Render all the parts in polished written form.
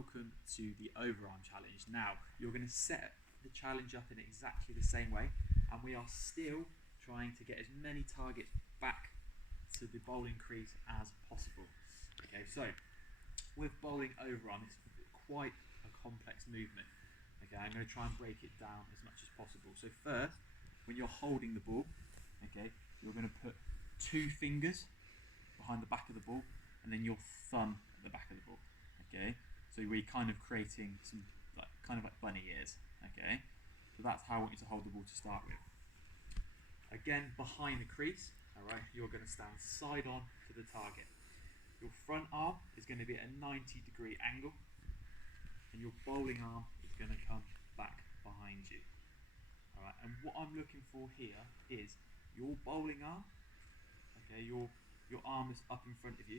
welcome to the overarm challenge. Now, you're going to set the challenge up in exactly the same way, and we are still trying to get as many targets back to the bowling crease as possible. Okay, so with bowling overarm, it's quite a complex movement. Okay, I'm going to try and break it down as much as possible. So first, when you're holding the ball, okay, you're going to put 2 fingers behind the back of the ball, and then your thumb at the back of the ball. Okay, so we're kind of creating some kind of like bunny ears. Okay, so that's how I want you to hold the ball to start with. Again, behind the crease, all right, you're going to stand side on to the target. Your front arm is going to be at a 90-degree angle, and your bowling arm is going to come back behind you. All right, and what I'm looking for here is your bowling arm. Okay, your arm is up in front of you,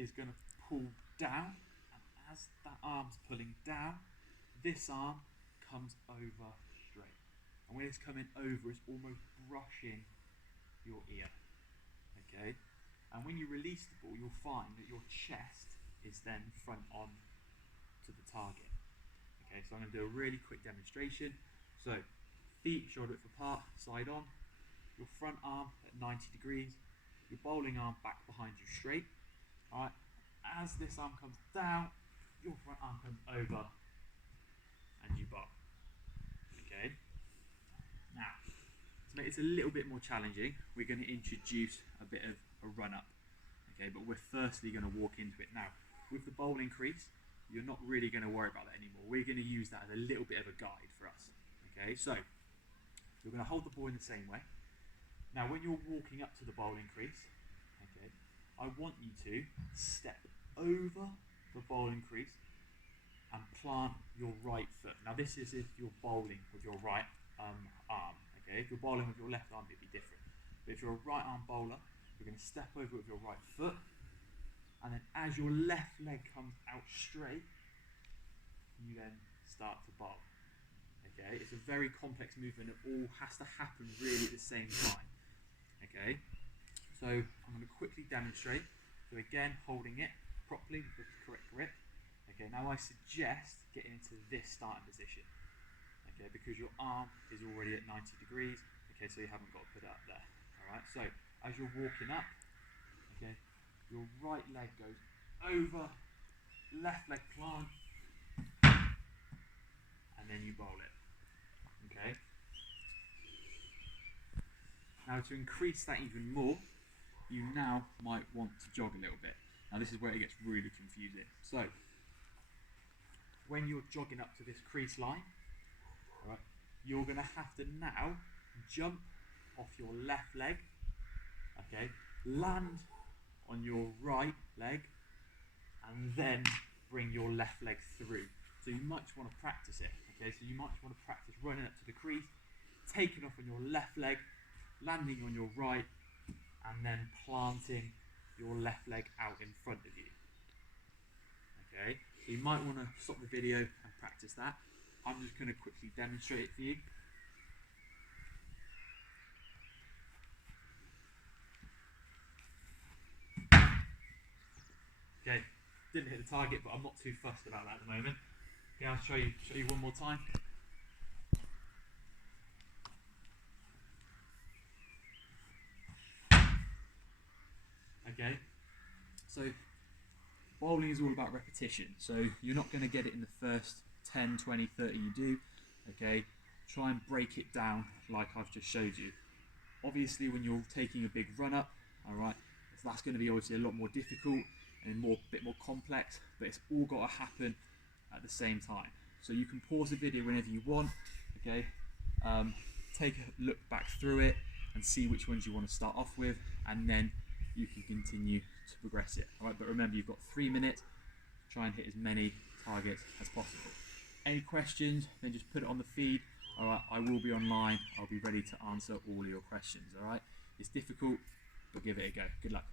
is going to pull down, and as that arm's pulling down, this arm comes over straight. And when it's coming over, it's almost brushing your ear. Okay, and when you release the ball, you'll find that your chest is then front on to the target. Okay, so I'm going to do a really quick demonstration. So, feet shoulder width apart, side on, your front arm at 90 degrees, your bowling arm back behind you straight. Alright, as this arm comes down, your front arm comes over and you bowl. Okay, now to make it a little bit more challenging, we're going to introduce a bit of a run up. Okay, but we're firstly going to walk into it. Now, with the bowling crease, you're not really going to worry about that anymore. We're going to use that as a little bit of a guide for us. Okay, so you're going to hold the ball in the same way. Now, when you're walking up to the bowling crease, okay, I want you to step over the bowling crease and plant your right foot. Now, this is if you're bowling with your right arm. Okay, if you're bowling with your left arm, it'd be different. But if you're a right arm bowler, you're going to step over with your right foot, and then as your left leg comes out straight, you then start to bowl. Okay, it's a very complex movement. It all has to happen really at the same time. Okay, so I'm going to quickly demonstrate. So again, holding it properly with the correct grip. Okay, now I suggest getting into this starting position. Okay, because your arm is already at 90 degrees. Okay, so you haven't got to put it up there. Alright, so as you're walking up, okay, your right leg goes over, left leg plant, and then you bowl it. Okay. Now to increase that even more, you now might want to jog a little bit. Now this is where it gets really confusing. So, when you're jogging up to this crease line, right, you're going to have to now jump off your left leg, okay, land on your right leg, and then bring your left leg through. So you might want to practice it, okay, so you might want to practice running up to the crease, taking off on your left leg, landing on your right, and then planting your left leg out in front of you. Okay, so you might want to stop the video and practice that. I'm just going to quickly demonstrate it for you. Okay, didn't hit the target, but I'm not too fussed about that at the moment. Okay, I'll show you one more time. Okay, so bowling is all about repetition, so you're not going to get it in the first 10, 20, 30 you do. Okay, try and break it down like I've just showed you. Obviously when you're taking a big run up, alright, that's going to be obviously a lot more difficult and a bit more complex, but it's all got to happen at the same time. So you can pause the video whenever you want, okay, take a look back through it and see which ones you want to start off with, and then you can continue to progress it. Alright, but remember, you've got 3 minutes to try and hit as many targets as possible. Any questions, then just put it on the feed. Alright, I will be online. I'll be ready to answer all of your questions. Alright, it's difficult, but give it a go. Good luck.